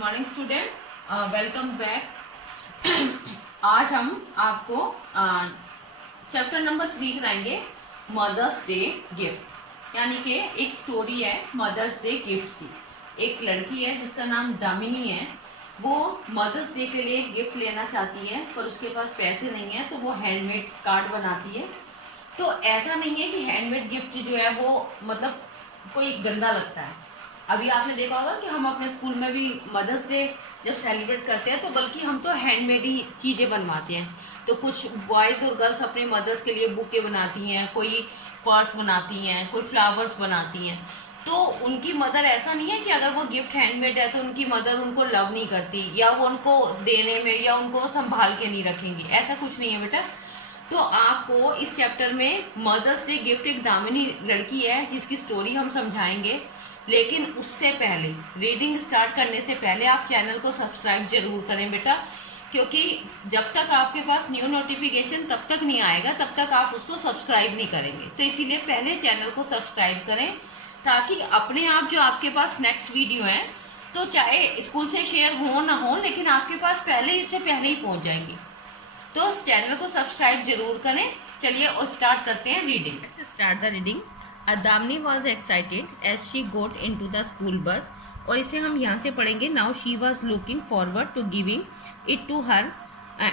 Morning student, welcome back. आज हम आपको चैप्टर नंबर 3 कराएंगे, मदर्स डे गिफ्ट। यानी कि एक स्टोरी है मदर्स डे गिफ्ट की। एक लड़की है जिसका नाम दामिनी है। वो मदर्स डे के लिए गिफ्ट लेना चाहती है, पर उसके पास पैसे नहीं है, तो वो हैंडमेड कार्ड बनाती है। तो ऐसा नहीं है कि हैंडमेड गिफ्ट जो है वो मतलब कोई गंदा लगता है। अभी आपने देखा होगा कि हम अपने स्कूल में भी मदर्स डे जब सेलिब्रेट करते हैं तो बल्कि हम तो हैंडमेड ही चीज़ें बनवाते हैं। तो कुछ बॉयज़ और गर्ल्स अपने मदर्स के लिए बुके बनाती हैं, कोई पर्स बनाती हैं, कोई फ्लावर्स बनाती हैं। तो उनकी मदर, ऐसा नहीं है कि अगर वो गिफ्ट हैंडमेड है तो उनकी मदर उनको लव नहीं करती या वो उनको देने में या उनको संभाल के नहीं रखेंगी, ऐसा कुछ नहीं है बेटा। तो आपको इस चैप्टर में मदर्स डे गिफ्ट, एक दामिनी लड़की है जिसकी स्टोरी हम समझाएंगे। लेकिन उससे पहले, रीडिंग स्टार्ट करने से पहले आप चैनल को सब्सक्राइब जरूर करें बेटा, क्योंकि जब तक आपके पास न्यू नोटिफिकेशन तब तक नहीं आएगा तब तक आप उसको सब्सक्राइब नहीं करेंगे। तो इसीलिए पहले चैनल को सब्सक्राइब करें, ताकि अपने आप जो आपके पास नेक्स्ट वीडियो है, तो चाहे स्कूल से शेयर हो ना हो, लेकिन आपके पास पहले इससे पहले ही पहुंच जाएंगी। तो चैनल को सब्सक्राइब जरूर करें। चलिए और स्टार्ट करते हैं reading. Let's start the reading. Damini was excited as she got into the school bus. और इसे हम यहाँ से पढ़ेंगे। Now she was looking forward to giving it to her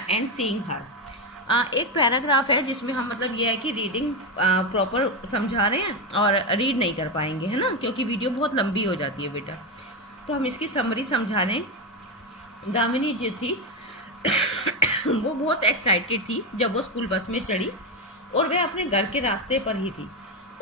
and seeing her. एक पैराग्राफ है जिसमें हम मतलब ये है कि रीडिंग प्रॉपर समझा रहे हैं और रीड नहीं कर पाएंगे, है ना, क्योंकि वीडियो बहुत लंबी हो जाती है बेटा। तो हम इसकी समरी समझा रहे हैं। दामिनी जो थी वो बहुत एक्साइटेड थी जब वो स्कूल बस में चढ़ी, और वह अपने घर के रास्ते पर ही थी।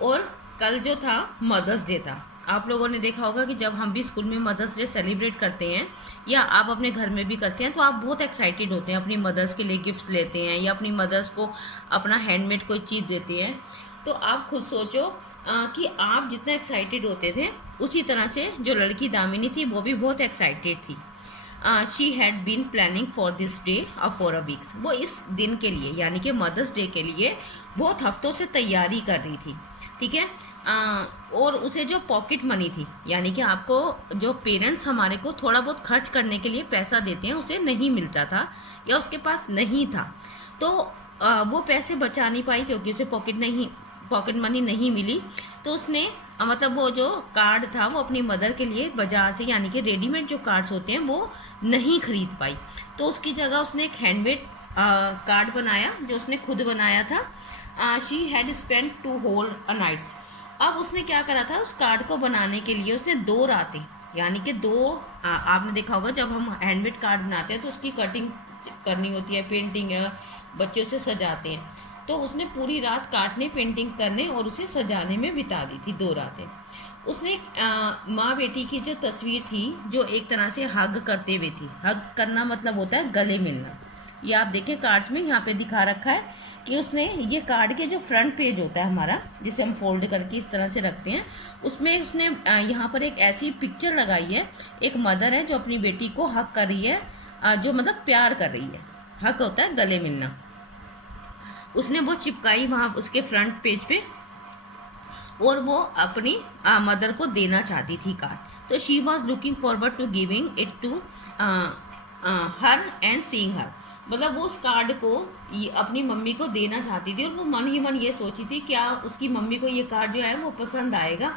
और कल जो था मदर्स डे था। आप लोगों ने देखा होगा कि जब हम भी स्कूल में मदर्स डे सेलिब्रेट करते हैं या आप अपने घर में भी करते हैं तो आप बहुत एक्साइटेड होते हैं, अपनी मदर्स के लिए गिफ्ट लेते हैं या अपनी मदर्स को अपना हैंडमेड कोई चीज़ देते हैं। तो आप खुद सोचो कि आप जितना एक्साइटेड होते थे, उसी तरह से जो लड़की दामिनी थी वो भी बहुत एक्साइटेड थी। She had been planning for this day for a weeks. वो इस दिन के लिए यानी कि मदर्स डे के लिए बहुत हफ्तों से तैयारी कर रही थी, ठीक है। और उसे जो पॉकेट मनी थी, यानी कि आपको जो पेरेंट्स हमारे को थोड़ा बहुत खर्च करने के लिए पैसा देते हैं, उसे नहीं मिलता था या उसके पास नहीं था। तो वो पैसे बचा नहीं पाई क्योंकि उसे पॉकेट मनी नहीं मिली। तो उसने मतलब वो जो कार्ड था वो अपनी मदर के लिए बाज़ार से, यानी कि रेडीमेड जो कार्ड्स होते हैं, वो नहीं खरीद पाई। तो उसकी जगह उसने एक हैंडमेड कार्ड बनाया जो उसने खुद बनाया था। She had spend 2 whole nights. अब उसने क्या करा था, उस कार्ड को बनाने के लिए उसने 2 रातें, यानी कि आपने देखा होगा जब हम हैंडमेड कार्ड बनाते हैं तो उसकी कटिंग करनी होती है, पेंटिंग है, बच्चे उसे सजाते हैं। तो उसने पूरी रात काटने, पेंटिंग करने और उसे सजाने में बिता दी थी 2 रातें। उसने माँ बेटी की जो तस्वीर थी, जो एक तरह से हग करते हुए थी। हग करना मतलब होता है गले मिलना। ये आप देखें कार्ड्स में यहाँ पे दिखा रखा है कि उसने ये कार्ड के जो फ्रंट पेज होता है हमारा, जिसे हम फोल्ड करके इस तरह से रखते हैं, उसमें उसने यहाँ पर एक ऐसी पिक्चर लगाई है। एक मदर है जो अपनी बेटी को हग कर रही है, जो मतलब प्यार कर रही है। हग होता है गले मिलना। उसने वो चिपकाई वहाँ उसके फ्रंट पेज पे, और वो अपनी मदर को देना चाहती थी कार्ड। तो she was looking forward to giving it to her and seeing her. मतलब वो उस कार्ड को अपनी मम्मी को देना चाहती थी और वो मन ही मन ये सोची थी क्या उसकी मम्मी को ये कार्ड जो है वो पसंद आएगा।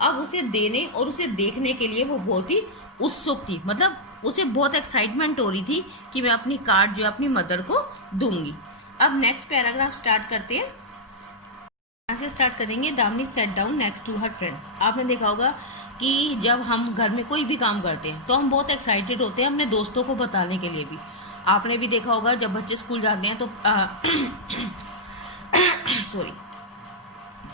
अब उसे देने और उसे देखने के लिए वो बहुत ही उत्सुक थी, मतलब उसे बहुत एक्साइटमेंट हो रही थी कि मैं अपनी कार्ड जो है अपनी मदर को दूंगी। अब नेक्स्ट पैराग्राफ स्टार्ट करते हैं। यहाँ से स्टार्ट करेंगे। Damini sat down next to her friend. आपने देखा होगा कि जब हम घर में कोई भी काम करते हैं तो हम बहुत एक्साइटेड होते हैं अपने दोस्तों को बताने के लिए भी। आपने भी देखा होगा जब बच्चे स्कूल जाते हैं तो सॉरी,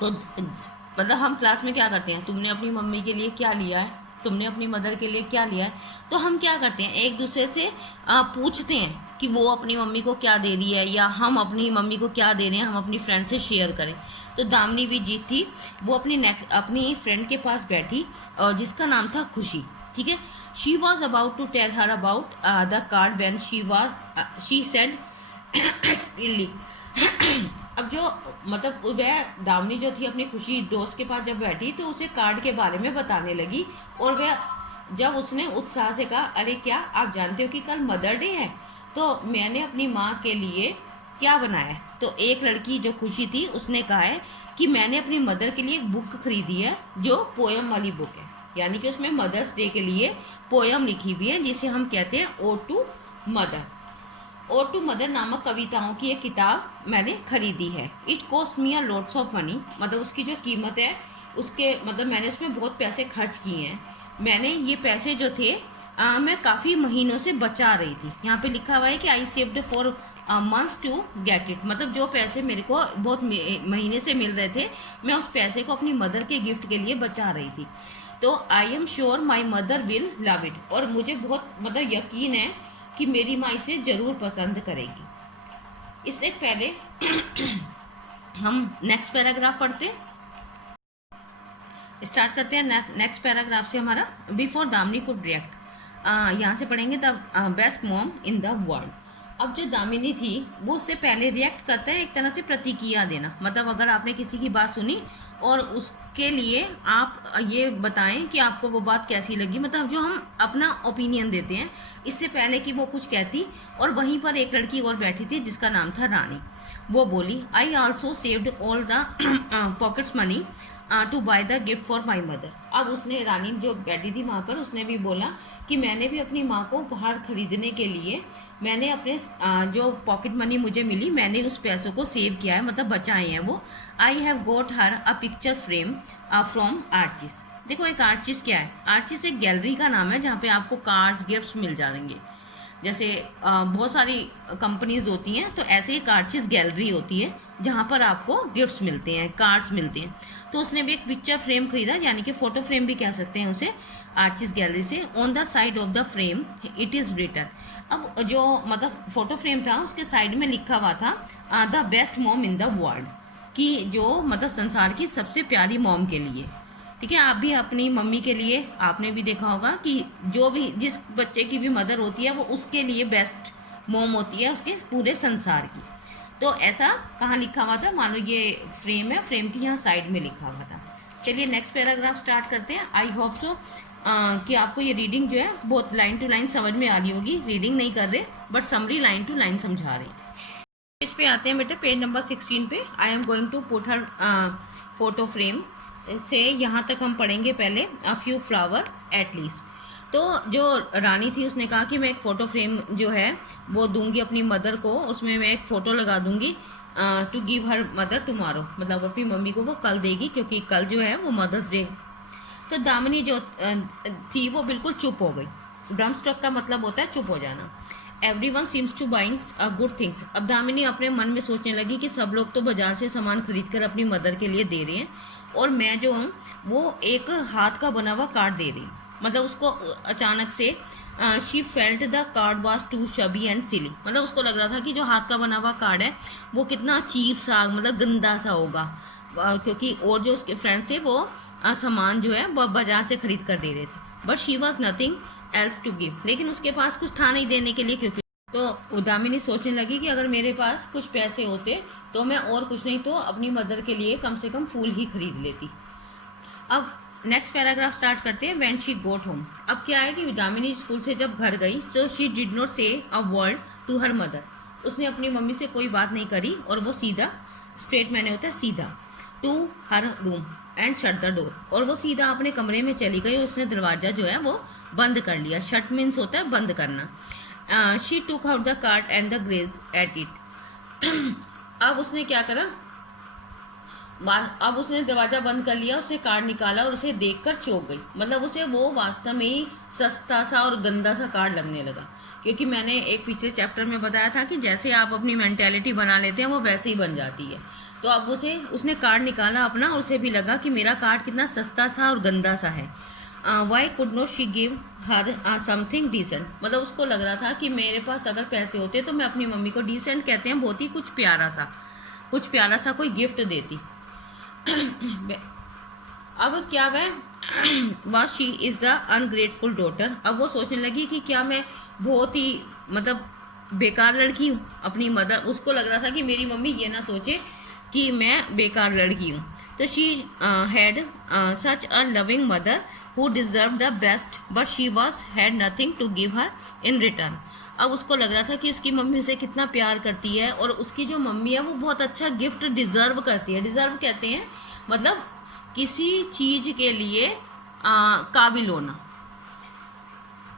तो मतलब हम क्लास में क्या करते हैं, तुमने अपनी मम्मी के लिए क्या लिया है, तुमने अपनी मदर के लिए क्या लिया है। तो हम क्या करते हैं, एक दूसरे से पूछते हैं कि वो अपनी मम्मी को क्या दे रही है या हम अपनी मम्मी को क्या दे रहे हैं, हम अपनी फ्रेंड से शेयर करें। तो दामिनी भी जीत थी, वो अपनी फ्रेंड के पास बैठी और जिसका नाम था खुशी, ठीक है। She was about to tell her about the card when she said एक्सपीरियंसली। अब जो मतलब वह दामिनी जो थी अपनी खुशी दोस्त के पास जब बैठी तो उसे कार्ड के बारे में बताने लगी, और वह जब उसने उत्साह से कहा, अरे क्या आप जानते हो कि कल मदर डे है, तो मैंने अपनी माँ के लिए क्या बनाया है। तो एक लड़की जो खुशी थी उसने कहा है कि मैंने अपनी मदर के लिए एक बुक खरीदी है जो पोयम वाली बुक है, यानी कि उसमें मदर्स डे के लिए पोयम लिखी हुई है जिसे हम कहते हैं ode to mother. Ode to mother नामक कविताओं की एक किताब मैंने खरीदी है। It cost me a lots of money, मतलब उसकी जो कीमत है उसके मतलब मैंने उसमें बहुत पैसे खर्च किए हैं। मैंने ये पैसे जो थे मैं काफ़ी महीनों से बचा रही थी। यहाँ पे लिखा हुआ है कि I saved for months to get it, मतलब जो पैसे मेरे को बहुत महीने से मिल रहे थे मैं उस पैसे को अपनी मदर के गिफ्ट के लिए बचा रही थी। तो I am sure my mother will love it, और मुझे बहुत मतलब यकीन है कि मेरी माँ इसे ज़रूर पसंद करेगी। इससे पहले हम नेक्स्ट पैराग्राफ पढ़ते हैं, स्टार्ट करते हैं नेक्स्ट पैराग्राफ से हमारा। बिफोर दामिनी कुड रिएक्ट, यहाँ से पढ़ेंगे the best mom in the world. अब जो दामिनी थी वो उससे पहले रिएक्ट करता है, एक तरह से प्रतिक्रिया देना, मतलब अगर आपने किसी की बात सुनी और उसके लिए आप ये बताएं कि आपको वो बात कैसी लगी, मतलब जो हम अपना ओपिनियन देते हैं इससे पहले कि वो कुछ कहती। और वहीं पर एक लड़की और बैठी थी जिसका नाम था रानी। वो बोली, I also saved all the pockets money to buy the gift for my mother. अब उसने, रानी जो बैठी थी वहाँ पर, उसने भी बोला कि मैंने भी अपनी माँ को उपहार खरीदने के लिए मैंने अपने जो पॉकेट मनी मुझे मिली मैंने उस पैसों को सेव किया है, मतलब बचाए हैं वो। I have got her a picture frame from Archies. देखो एक आर्चिस क्या है, आर्चिस एक गैलरी का नाम है जहाँ पे आपको कार्ड्स गिफ्ट्स मिल जाएंगे। जैसे बहुत सारी कंपनीज होती हैं तो ऐसे ही आर्चिस गैलरी होती है जहाँ पर आपको गिफ्ट्स मिलते हैं, कार्ड्स मिलते हैं। तो उसने भी एक पिक्चर फ्रेम खरीदा, यानी कि फ़ोटो फ्रेम भी कह सकते हैं उसे, आर्चिस गैलरी से। On the side of the frame it is written. अब जो मतलब फ़ोटो फ्रेम था उसके साइड में लिखा हुआ था the best mom in the world, कि जो मतलब संसार की सबसे प्यारी मॉम के लिए। ठीक है, आप भी अपनी मम्मी के लिए, आपने भी देखा होगा कि जो भी जिस बच्चे की भी मदर होती है वो उसके लिए बेस्ट मॉम होती है उसके पूरे संसार की। तो ऐसा कहाँ लिखा हुआ था, मान लो ये फ्रेम है, फ्रेम की यहाँ साइड में लिखा हुआ था। चलिए नेक्स्ट पैराग्राफ स्टार्ट करते हैं। आई होप सो कि आपको ये रीडिंग जो है बहुत लाइन टू लाइन समझ में आ रही होगी। रीडिंग नहीं कर रहे but summary line to line समझा रहे हैं। पेज पे आते हैं बेटे, पेज नंबर 16 पे। I am going to put her photo frame से यहाँ तक हम पढ़ेंगे पहले a few flower at least. तो जो रानी थी उसने कहा कि मैं एक फ़ोटो फ्रेम जो है वो दूंगी अपनी मदर को, उसमें मैं एक फ़ोटो लगा दूंगी to give her mother tomorrow, मतलब अपनी मम्मी को वो कल देगी क्योंकि कल जो है वो मदर्स डे। तो दामिनी जो थी वो बिल्कुल चुप हो गई। ड्रम स्ट्रक का मतलब होता है चुप हो जाना। Everyone seems to buying good things. अब दामिनी अपने मन में सोचने लगी कि सब लोग तो बाजार से सामान खरीद कर अपनी मदर के लिए दे रहे हैं और मैं जो हूँ वो एक हाथ का बना हुआ कार्ड दे रही। मतलब उसको अचानक से she felt the card was too shabby and silly, मतलब उसको लग रहा था कि जो हाथ का बना हुआ कार्ड है वो कितना चीप सा, मतलब गंदा सा होगा, क्योंकि और जो उसके फ्रेंड्स थे वो सामान जो है वो बाजार से खरीद कर दे रहे थे। But she was nothing else to give, लेकिन उसके पास कुछ था नहीं देने के लिए। क्योंकि तो दामिनी सोचने लगी कि अगर मेरे पास कुछ पैसे होते तो मैं और कुछ नहीं तो अपनी मदर के लिए कम से कम फूल ही खरीद लेती। अब नेक्स्ट पैराग्राफ स्टार्ट करते हैं। When she got home. अब क्या है कि दामिनी स्कूल से जब घर गई तो she did not say a word to her mother. उसने अपनी मम्मी से कोई बात नहीं करी और वो सीधा, स्ट्रेट मैंने होता है सीधा, to her room and shut the door, और वो सीधा अपने कमरे में चली गई और उसने दरवाज़ा जो है वो बंद कर लिया। शट मीन्स होता है बंद करना। She took out the card and the gaze at it. अब उसने क्या करा, अब उसने दरवाज़ा बंद कर लिया, उसे कार्ड निकाला और उसे देखकर चौंक गई। मतलब उसे वो वास्तव में ही सस्ता सा और गंदा सा कार्ड लगने लगा। क्योंकि मैंने एक पिछले चैप्टर में बताया था कि जैसे आप अपनी मेंटेलिटी बना लेते हैं वो वैसे ही बन जाती है। तो अब उसने कार्ड निकाला अपना और उसे भी लगा कि मेरा कार्ड कितना सस्ता सा और गंदा सा है। Why could not she give her something decent, मतलब उसको लग रहा था कि मेरे पास अगर पैसे होते तो मैं अपनी मम्मी को, डिसेंट कहते हैं बहुत ही कुछ प्यारा सा कोई गिफ्ट देती। अब क्या वह she is the ungrateful daughter. अब वो सोचने लगी कि क्या मैं बहुत ही मतलब बेकार लड़की हूँ। अपनी मदर, उसको लग रहा था कि मेरी मम्मी ये ना सोचे कि मैं बेकार लड़की हूँ। तो she had such a loving mother who deserve the best but she was had nothing to give her in return. अब उसको लग रहा था कि उसकी मम्मी उसे कितना प्यार करती है और उसकी जो मम्मी है वो बहुत अच्छा गिफ्ट डिज़र्व करती है। डिज़र्व कहते हैं मतलब किसी चीज़ के लिए काबिल होना।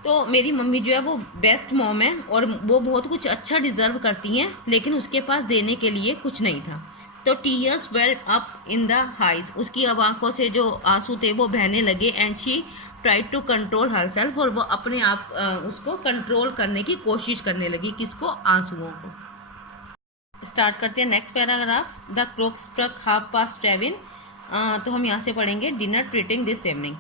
तो मेरी मम्मी जो है वो बेस्ट मॉम है और वो बहुत कुछ अच्छा डिज़र्व करती हैं, लेकिन उसके पास देने के लिए कुछ नहीं था। तो tears well up in the eyes, उसकी अब आंखों से जो आंसू थे वो बहने लगे। And she try to control herself, और वो अपने आप उसको कंट्रोल करने की कोशिश करने लगी। किसको? आंसुओं को। स्टार्ट करते हैं next paragraph. The clock struck 7:30। तो हम यहाँ से पढ़ेंगे डिनर ट्रीटिंग दिस इवनिंग।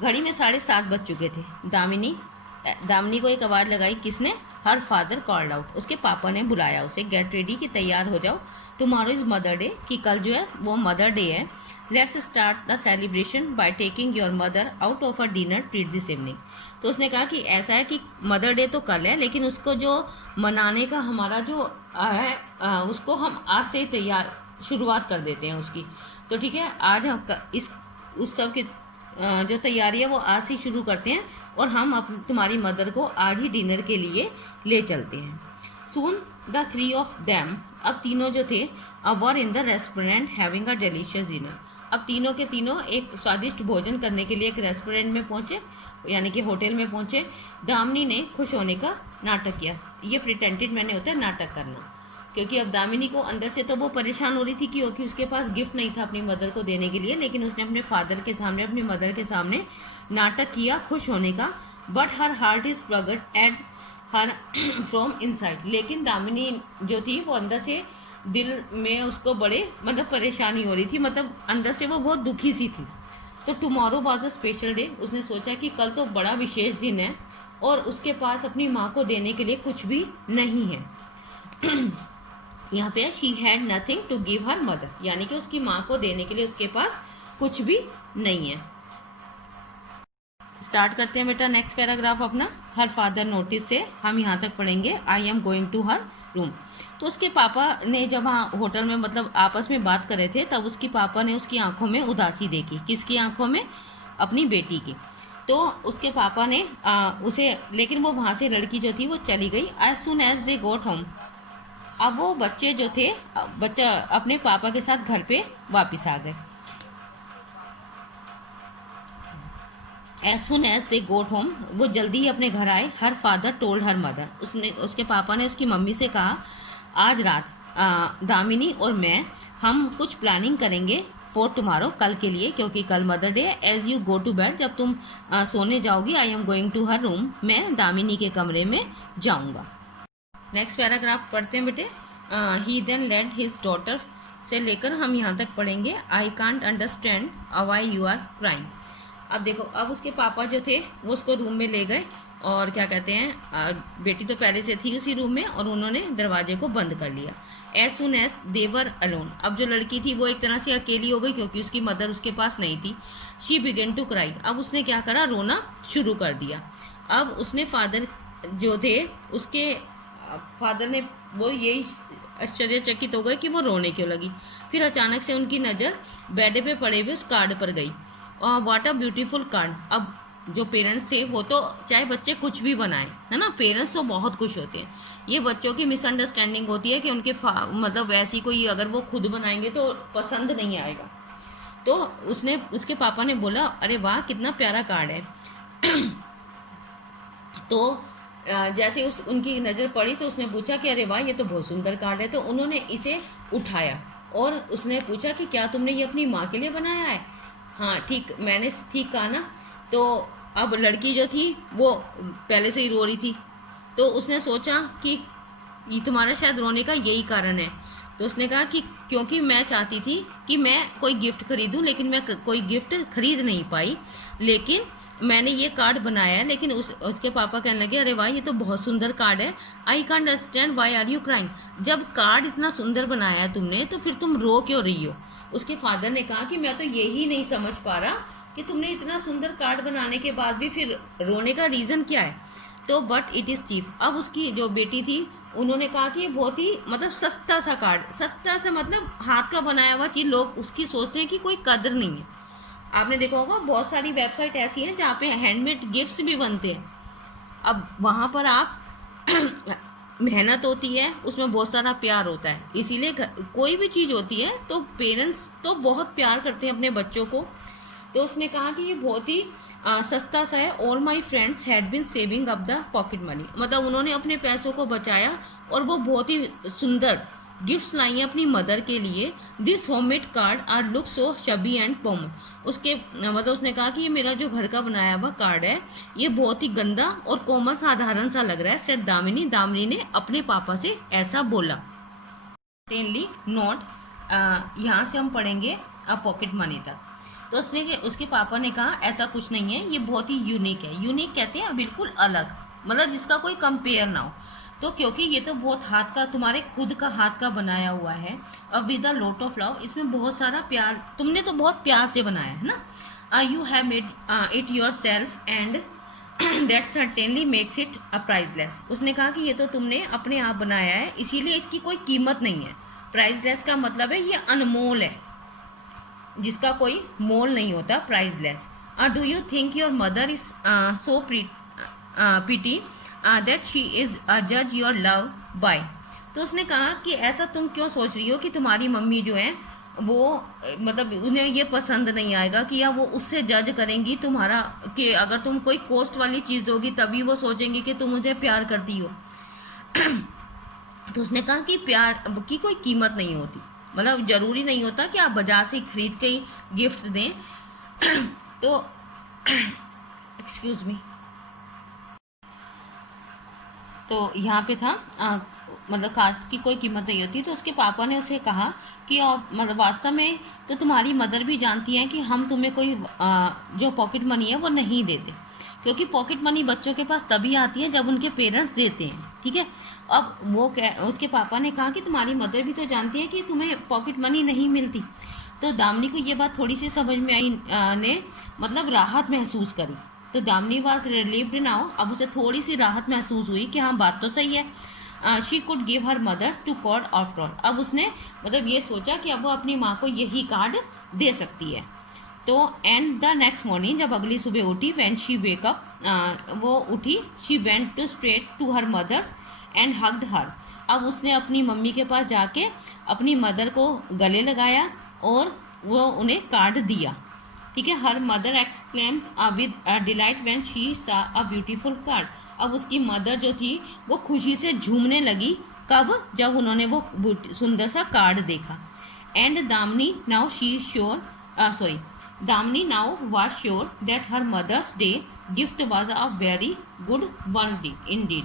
घड़ी में 7:30 बज चुके थे। दामिनी को एक आवाज़ लगाई। किसने? हर फादर कॉल्ड आउट, उसके पापा ने बुलाया उसे। गेट रेडी, कि तैयार हो जाओ। टुमारो इज़ मदर डे, कि कल जो है वो मदर डे है। Let's start the celebration by taking your mother out of a dinner treat this evening. तो उसने कहा कि ऐसा है कि मदर डे तो कल है, लेकिन उसको जो मनाने का हमारा जो है उसको हम आज से ही तैयार शुरुआत कर देते हैं उसकी। तो ठीक है, आज हम इस उस सब की जो तैयारी है वो आज से शुरू करते हैं और हम तुम्हारी मदर को आज ही डिनर के लिए ले चलते हैं। सून द 3 ऑफ देम, अब तीनों जो थे, were in the restaurant having a delicious dinner. अब तीनों के तीनों एक स्वादिष्ट भोजन करने के लिए एक रेस्टोरेंट में पहुँचे, यानी कि होटल में पहुँचे। दामिनी ने खुश होने का नाटक किया। ये प्रिटेंडेड मैंने होता है नाटक करना, क्योंकि अब दामिनी को अंदर से तो वो परेशान हो रही थी क्योंकि उसके पास गिफ्ट नहीं था अपनी मदर को देने के लिए, लेकिन उसने अपने फादर के सामने, अपनी मदर के सामने नाटक किया खुश होने का। बट हर हार्ट इज प्रगट एट हर फ्रॉम इनसाइड, लेकिन दामिनी जो थी वो अंदर से, दिल में उसको बड़े मतलब परेशानी हो रही थी, मतलब अंदर से वो बहुत दुखी सी थी। तो tomorrow was a special day, उसने सोचा कि कल तो बड़ा विशेष दिन है और उसके पास अपनी माँ को देने के लिए कुछ भी नहीं है। यहाँ पे she had nothing to give her mother, यानी कि उसकी माँ को देने के लिए उसके पास कुछ भी नहीं है। स्टार्ट करते हैं बेटा नेक्स्ट पैराग्राफ अपना। हर फादर नोटिस से हम यहाँ तक पढ़ेंगे I am going to her room. तो उसके पापा ने जब वहाँ होटल में मतलब आपस में बात कर रहे थे, तब उसकी पापा ने उसकी आंखों में उदासी देखी। किसकी आंखों में? अपनी बेटी की। तो उसके पापा ने उसे, लेकिन वो वहाँ से लड़की जो थी वो चली गई। As soon as they got home, अब वो बच्चे जो थे, बच्चा अपने पापा के साथ घर पे वापस आ गए। As soon as they got home, वो जल्दी ही अपने घर आए। Her father told her mother, उसके पापा ने उसकी मम्मी से कहा आज रात दामिनी और मैं हम कुछ प्लानिंग करेंगे फॉर टुमारो, कल के लिए, क्योंकि कल मदर डे है। As you go to bed, जब तुम सोने जाओगी, I am going to her room, मैं दामिनी के कमरे में जाऊँगा। नेक्स्ट पैराग्राफ पढ़ते हैं बेटे। He then led his daughter से लेकर हम यहाँ तक पढ़ेंगे I can't understand why you are crying. अब देखो, अब उसके पापा जो थे वो उसको रूम में ले गए और क्या कहते हैं, बेटी तो पहले से थी उसी रूम में और उन्होंने दरवाजे को बंद कर लिया। As soon as they were alone, अब जो लड़की थी वो एक तरह से अकेली हो गई क्योंकि उसकी मदर उसके पास नहीं थी। शी बिगेन टू क्राई, अब उसने क्या करा, रोना शुरू कर दिया। अब उसने फादर जो थे, उसके फादर ने वो यही आश्चर्यचकित हो गए कि वो रोने क्यों लगी। फिर अचानक से उनकी नज़र बेड पे पड़े हुए उस कार्ड पर गई। और व्हाट अ ब्यूटीफुल कार्ड। अब जो पेरेंट्स थे वो तो चाहे बच्चे कुछ भी बनाएं, है ना, पेरेंट्स तो बहुत खुश होते हैं। ये बच्चों की मिसअंडरस्टैंडिंग होती है कि उनके मतलब ऐसी कोई अगर वो खुद बनाएंगे तो पसंद नहीं आएगा। तो उसके पापा ने बोला अरे वाह कितना प्यारा कार्ड है। तो जैसे उनकी नज़र पड़ी तो उसने पूछा कि अरे वाह ये तो बहुत सुंदर कार्ड है। तो उन्होंने इसे उठाया और उसने पूछा कि क्या तुमने ये अपनी माँ के लिए बनाया है? हाँ ठीक, मैंने ठीक कहा ना। तो अब लड़की जो थी वो पहले से ही रो रही थी, तो उसने सोचा कि ये तुम्हारा शायद रोने का यही कारण है। तो उसने कहा कि क्योंकि मैं चाहती थी कि मैं कोई गिफ्ट खरीदूं, लेकिन मैं कोई गिफ्ट खरीद नहीं पाई, लेकिन मैंने ये कार्ड बनाया है। लेकिन उसके पापा कहने लगे अरे वाह ये तो बहुत सुंदर कार्ड है, I can't understand why are you crying. जब कार्ड इतना सुंदर बनाया है तुमने तो फिर तुम रो क्यों रही हो? उसके फादर ने कहा कि मैं तो यही नहीं समझ पा रहा कि तुमने इतना सुंदर कार्ड बनाने के बाद भी फिर रोने का रीज़न क्या है। तो बट इट इज़ चीप। अब उसकी जो बेटी थी उन्होंने कहा कि ये बहुत ही मतलब सस्ता सा कार्ड, सस्ता सा मतलब हाथ का बनाया हुआ चीज़, लोग उसकी सोचते हैं कि कोई कदर नहीं है। आपने देखा होगा बहुत सारी वेबसाइट ऐसी हैं जहाँ पे हैंडमेड गिफ्ट्स भी बनते हैं। अब वहाँ पर आप मेहनत होती है, उसमें बहुत सारा प्यार होता है, इसीलिए कोई भी चीज़ होती है तो पेरेंट्स तो बहुत प्यार करते हैं अपने बच्चों को। तो उसने कहा कि ये बहुत ही सस्ता सा है। All my friends had been saving up the pocket money, मतलब उन्होंने अपने पैसों को बचाया और वो बहुत ही सुंदर गिफ्ट्स लाई हैं अपनी मदर के लिए। This homemade card are look so shabby and common. उसके मतलब उसने कहा कि ये मेरा जो घर का बनाया हुआ कार्ड है ये बहुत ही गंदा और कोमल साधारण सा लग रहा है, सेड दामिनी। दामिनी ने अपने पापा से ऐसा बोला। टेनली नोट, यहाँ से हम पढ़ेंगे पॉकेट मनी तक। तो उसके पापा ने कहा ऐसा कुछ नहीं है, ये बहुत ही यूनिक है। यूनिक कहते हैं बिल्कुल अलग, मतलब जिसका कोई कंपेयर ना हो। तो क्योंकि ये तो बहुत हाथ का, तुम्हारे खुद का हाथ का बनाया हुआ है, अब with a lot of love, इसमें बहुत सारा प्यार, तुमने तो बहुत प्यार से बनाया है ना। You have made it your self and that certainly makes it a priceless. उसने कहा कि ये तो तुमने अपने आप बनाया है, इसीलिए इसकी कोई कीमत नहीं है। प्राइसलेस का मतलब है ये अनमोल है, जिसका कोई मोल नहीं होता, priceless. Do you think your mother is so pity that she is जज योर लव बाय। तो उसने कहा कि ऐसा तुम क्यों सोच रही हो कि तुम्हारी मम्मी जो है वो मतलब उन्हें ये पसंद नहीं आएगा कि या वो उससे जज करेंगी तुम्हारा, कि अगर तुम कोई कॉस्ट वाली चीज़ दोगी तभी वो सोचेंगे कि तुम मुझे प्यार करती हो। तो उसने कहा कि प्यार की कोई कीमत नहीं होती, मतलब ज़रूरी नहीं होता कि आप बाज़ार से खरीद के ही गिफ्ट्स दें। तो एक्सक्यूज़ मी, तो यहाँ पे था मतलब कास्ट की कोई कीमत नहीं होती। तो उसके पापा ने उसे कहा कि मतलब वास्तव में तो तुम्हारी मदर भी जानती है कि हम तुम्हें कोई जो पॉकेट मनी है वो नहीं देते, क्योंकि पॉकेट मनी बच्चों के पास तभी आती है जब उनके पेरेंट्स देते हैं, ठीक है। अब वो उसके पापा ने कहा कि तुम्हारी मदर भी तो जानती है कि तुम्हें पॉकेट मनी नहीं मिलती। तो दामिनी को ये बात थोड़ी सी समझ में आई, ने मतलब राहत महसूस करी। तो दामिनी वाज रिलीव्ड नाउ, अब उसे थोड़ी सी राहत महसूस हुई कि हाँ बात तो सही है। She could give her mother to card after all. अब उसने मतलब ये सोचा कि अब वो अपनी माँ को यही कार्ड दे सकती है। तो एंड द नेक्स्ट मॉर्निंग, जब अगली सुबह उठी, व्हेन शी वेक अप, वो उठी, she went to straight to her mother's and hugged her. अब उसने अपनी मम्मी के पास जाके अपनी मदर को गले लगाया और वो उन्हें कार्ड दिया, ठीक है। Her mother exclaim with delight when she सा अ ब्यूटीफुल कार्ड। अब उसकी मदर जो थी वो खुशी से झूमने लगी, कब, जब उन्होंने वो सुंदर सा कार्ड देखा। And Damini now she sure Damini now was sure that her mother's day gift was a very good one indeed.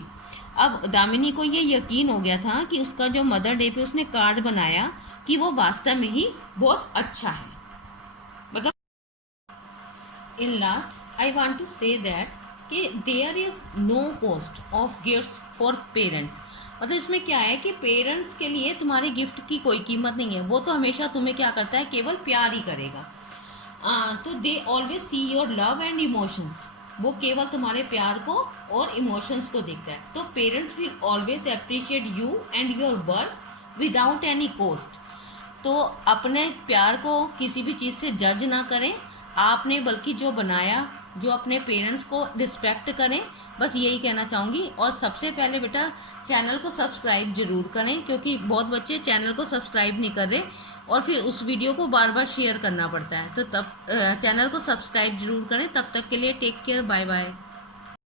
अब दामिनी को ये यकीन हो गया था कि उसका जो मदर डे पे उसने कार्ड बनाया कि वो वास्तव में ही बहुत अच्छा है। मतलब in last I want to say that कि there is no cost of gifts for parents. मतलब इसमें क्या है कि पेरेंट्स के लिए तुम्हारे गिफ्ट की कोई कीमत नहीं है, वो तो हमेशा तुम्हें क्या करता है, केवल प्यार ही करेगा। तो they always see your love and emotions, वो केवल तुम्हारे प्यार को और इमोशंस को देखता है। तो parents will always appreciate you and your work without any cost. तो अपने प्यार को किसी भी चीज़ से जज ना करें आपने, बल्कि जो बनाया, जो अपने पेरेंट्स को रिस्पेक्ट करें, बस यही कहना चाहूँगी। और सबसे पहले बेटा चैनल को सब्सक्राइब ज़रूर करें, क्योंकि बहुत बच्चे चैनल को सब्सक्राइब नहीं कर रहे और फिर उस वीडियो को बार बार शेयर करना पड़ता है। तो तब चैनल को सब्सक्राइब जरूर करें। तब तक के लिए टेक केयर, बाय बाय।